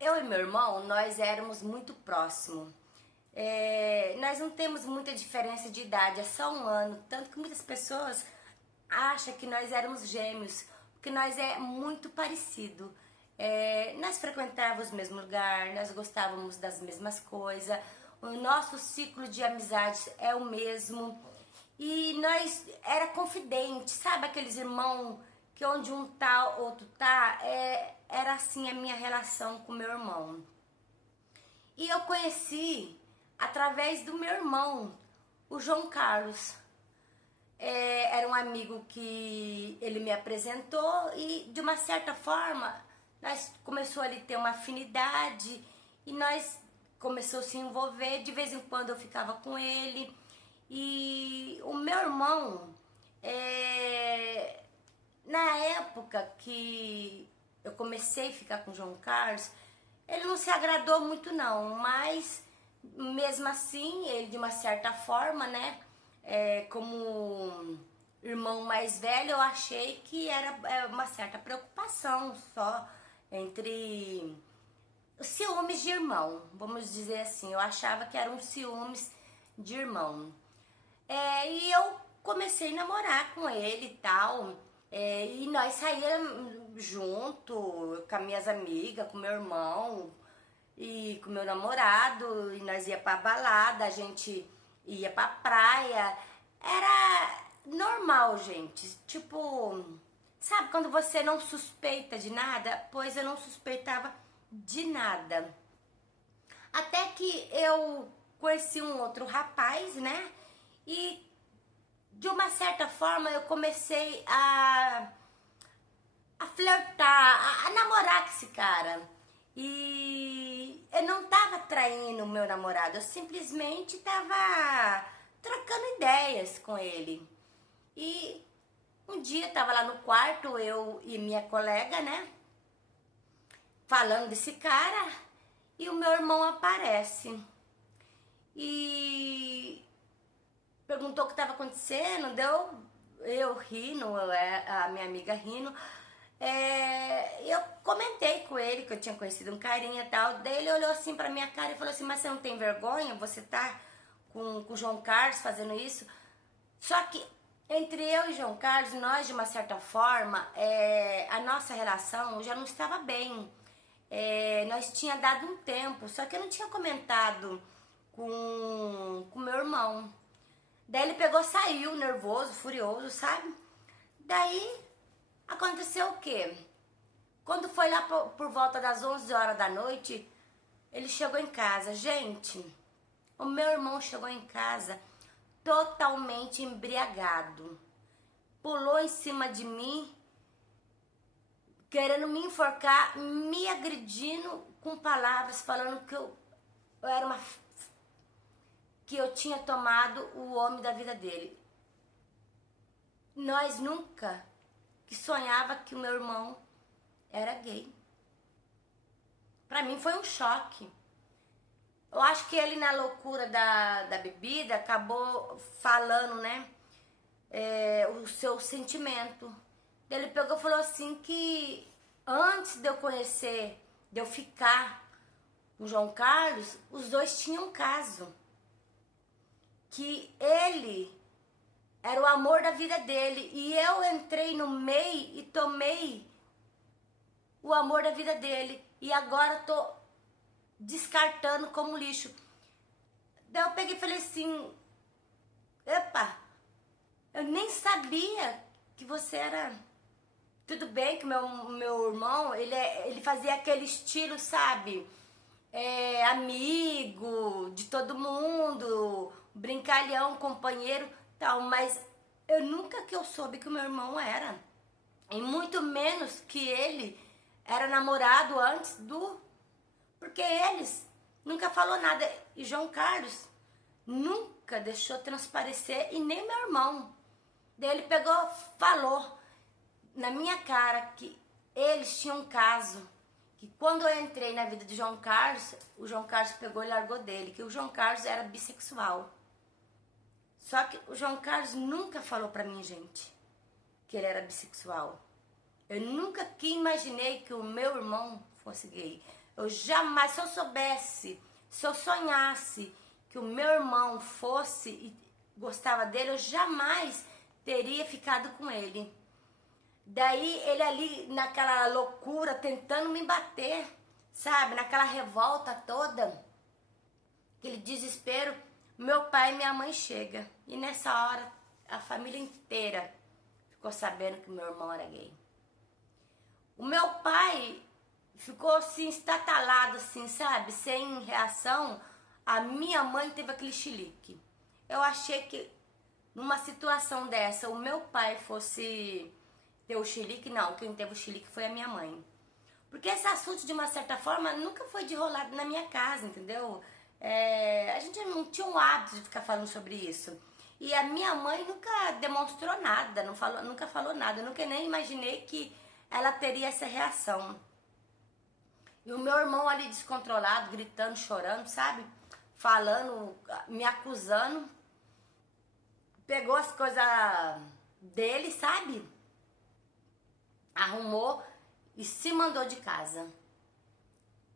Eu e meu irmão, nós éramos muito próximos. Nós não temos muita diferença de idade, é só um ano. Tanto que muitas pessoas acham que nós éramos gêmeos, porque nós é muito parecido. Nós frequentávamos o mesmo lugar, nós gostávamos das mesmas coisas, o nosso ciclo de amizades é o mesmo. E nós era confidente, sabe aqueles irmãos que onde um tá, outro tá? Era assim a minha relação com meu irmão. E eu conheci através do meu irmão, o João Carlos. Era um amigo que ele me apresentou e de uma certa forma nós começou ali a ter uma afinidade e nós começou a se envolver. De vez em quando eu ficava com ele. E o meu irmão, na época que eu comecei a ficar com o João Carlos, ele não se agradou muito não, mas mesmo assim, ele de uma certa forma, né, como irmão mais velho, eu achei que era uma certa preocupação só entre os ciúmes de irmão, vamos dizer assim. Eu achava que eram ciúmes de irmão. E eu comecei a namorar com ele e tal. E nós saíamos junto com as minhas amigas, com meu irmão e com meu namorado. E nós ia pra balada, a gente ia pra praia. Era normal, gente. Tipo, sabe quando você não suspeita de nada? Pois eu não suspeitava de nada. Até que eu conheci um outro rapaz, né? E de uma certa forma eu comecei a flertar, a namorar com esse cara. E eu não tava traindo o meu namorado, eu simplesmente tava trocando ideias com ele. E um dia tava lá no quarto, eu e minha colega, né? Falando desse cara, e o meu irmão aparece. E perguntou o que estava acontecendo, eu rindo, a minha amiga rindo. Eu comentei com ele que eu tinha conhecido um carinha e tal. Daí ele olhou assim pra minha cara e falou assim: mas você não tem vergonha? Você tá com o João Carlos fazendo isso? Só que entre eu e João Carlos, nós de uma certa forma, a nossa relação já não estava bem. Nós tinha dado um tempo, só que eu não tinha comentado com meu irmão. Daí ele pegou, saiu nervoso, furioso, sabe? Daí aconteceu o quê? Quando foi lá por volta das 11 horas da noite, ele chegou em casa. Gente, o meu irmão chegou em casa totalmente embriagado. Pulou em cima de mim, querendo me enforcar, me agredindo com palavras, falando que eu era que eu tinha tomado o homem da vida dele. Nós nunca que sonhava que o meu irmão era gay. Pra mim foi um choque. Eu acho que ele, na loucura da bebida, acabou falando, né, o seu sentimento. Ele pegou e falou assim que antes de eu conhecer, de eu ficar com o João Carlos, os dois tinham um caso. Que ele era o amor da vida dele e eu entrei no meio e tomei o amor da vida dele e agora tô descartando como lixo. Daí eu peguei e falei assim: epa, eu nem sabia que você era. Tudo bem que meu irmão, ele fazia aquele estilo, sabe? Amigo de todo mundo, brincalhão, companheiro, tal, mas eu nunca que eu soube que o meu irmão era, e muito menos que ele era namorado antes porque eles nunca falou nada, e João Carlos nunca deixou transparecer, e nem meu irmão. Daí ele pegou, falou na minha cara que eles tinham um caso, que quando eu entrei na vida de João Carlos, o João Carlos pegou e largou dele, que o João Carlos era bissexual. Só que o João Carlos nunca falou pra mim, gente, que ele era bissexual. Eu nunca que imaginei que o meu irmão fosse gay. Eu jamais, se eu soubesse, se eu sonhasse que o meu irmão fosse e gostava dele, eu jamais teria ficado com ele. Daí ele ali naquela loucura, tentando me bater, sabe? Naquela revolta toda, aquele desespero, meu pai e minha mãe chegam. E nessa hora, a família inteira ficou sabendo que meu irmão era gay. O meu pai ficou assim, estatalado assim, sabe? Sem reação. A minha mãe teve aquele chilique. Eu achei que numa situação dessa, o meu pai fosse ter o chilique. Não, quem teve o chilique foi a minha mãe. Porque esse assunto, de uma certa forma, nunca foi derrolado na minha casa, entendeu? A gente não tinha um hábito de ficar falando sobre isso. E a minha mãe nunca demonstrou nada, nunca falou nada. Eu nunca nem imaginei que ela teria essa reação. E o meu irmão ali descontrolado, gritando, chorando, sabe? Falando, me acusando. Pegou as coisas dele, sabe? Arrumou e se mandou de casa.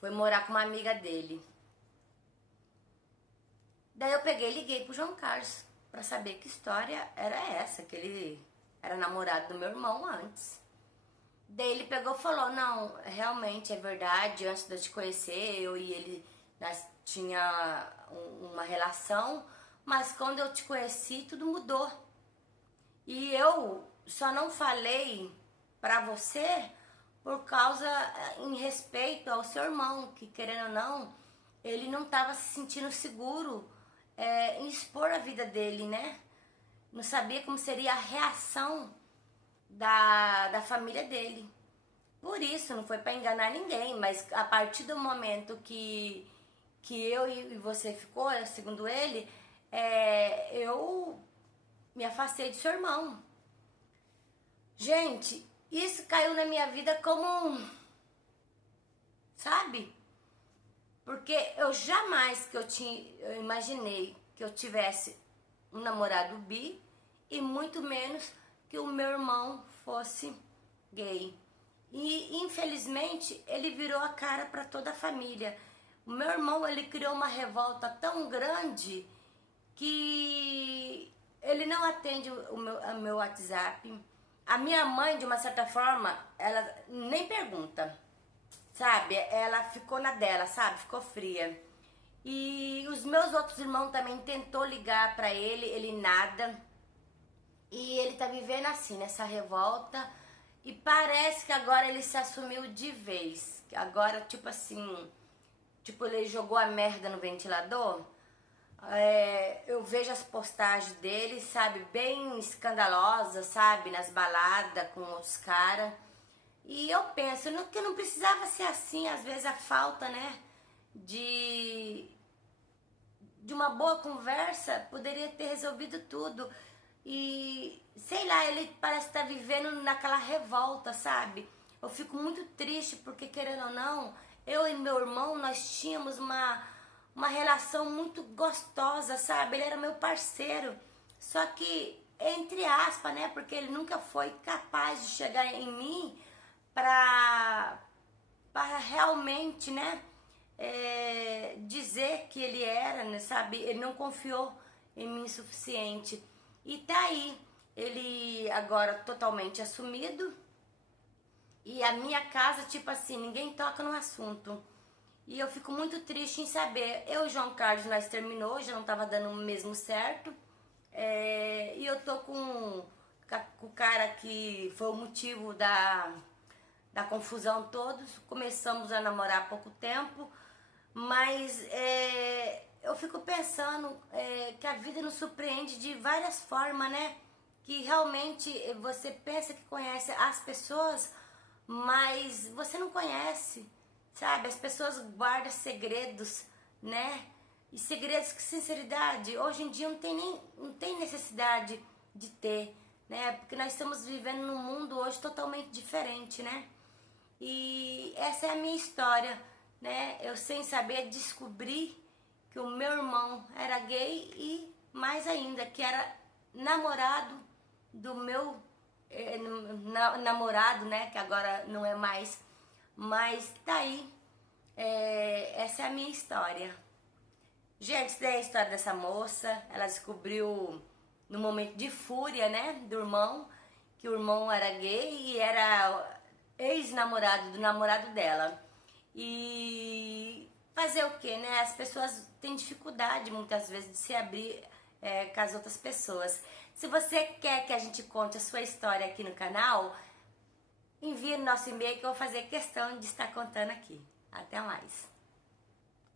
Foi morar com uma amiga dele. Daí eu peguei e liguei pro João Carlos pra saber que história era essa, que ele era namorado do meu irmão antes. Daí ele pegou e falou, não, realmente é verdade, antes de eu te conhecer, eu e ele, nós tinha uma relação, mas quando eu te conheci, tudo mudou. E eu só não falei pra você por causa, em respeito ao seu irmão, que querendo ou não, ele não estava se sentindo seguro em expor a vida dele, né? Não sabia como seria a reação da família dele. Por isso, não foi para enganar ninguém, mas a partir do momento que eu e você ficou, segundo ele, eu me afastei do seu irmão. Gente, isso caiu na minha vida como sabe? Porque eu jamais eu imaginei que eu tivesse um namorado bi e muito menos que o meu irmão fosse gay. E infelizmente ele virou a cara para toda a família. O meu irmão, ele criou uma revolta tão grande que ele não atende o meu WhatsApp. A minha mãe, de uma certa forma, ela nem pergunta, sabe? Ela ficou na dela, sabe? Ficou fria. E os meus outros irmãos também tentou ligar pra ele, ele nada. E ele tá vivendo assim, nessa revolta. E parece que agora ele se assumiu de vez. Agora, tipo assim, tipo ele jogou a merda no ventilador. Eu vejo as postagens dele, sabe, bem escandalosas, sabe, nas baladas com outros caras. E eu penso que não precisava ser assim, às vezes a falta, né, de uma boa conversa poderia ter resolvido tudo. E sei lá, ele parece estar vivendo naquela revolta, sabe? Eu fico muito triste porque, querendo ou não, eu e meu irmão, nós tínhamos uma relação muito gostosa, sabe? Ele era meu parceiro. Só que, entre aspas, né? Porque ele nunca foi capaz de chegar em mim para realmente, né? Dizer que ele era, né, sabe? Ele não confiou em mim o suficiente. E tá aí, ele agora totalmente assumido. E a minha casa, tipo assim, ninguém toca no assunto. E eu fico muito triste em saber. Eu e o João Carlos, nós terminou, já não tava dando mesmo certo. E eu tô com o cara que foi o motivo da confusão todos. Começamos a namorar há pouco tempo. Mas eu fico pensando que a vida nos surpreende de várias formas, né? Que realmente você pensa que conhece as pessoas, mas você não conhece, sabe? As pessoas guardam segredos, né? E segredos que, sinceridade, hoje em dia não tem necessidade de ter, né? Porque nós estamos vivendo num mundo hoje totalmente diferente, né? E essa é a minha história, né? Eu, sem saber, descobri que o meu irmão era gay e, mais ainda, que era namorado do meu namorado, né? Que agora não é mais. Mas tá aí. Essa é a minha história. Gente, essa é a história dessa moça. Ela descobriu no momento de fúria, né, do irmão, que o irmão era gay e era ex-namorado do namorado dela. E fazer o que, né? As pessoas têm dificuldade muitas vezes de se abrir com as outras pessoas. Se você quer que a gente conte a sua história aqui no canal, envie no nosso e-mail que eu vou fazer questão de estar contando aqui. Até mais!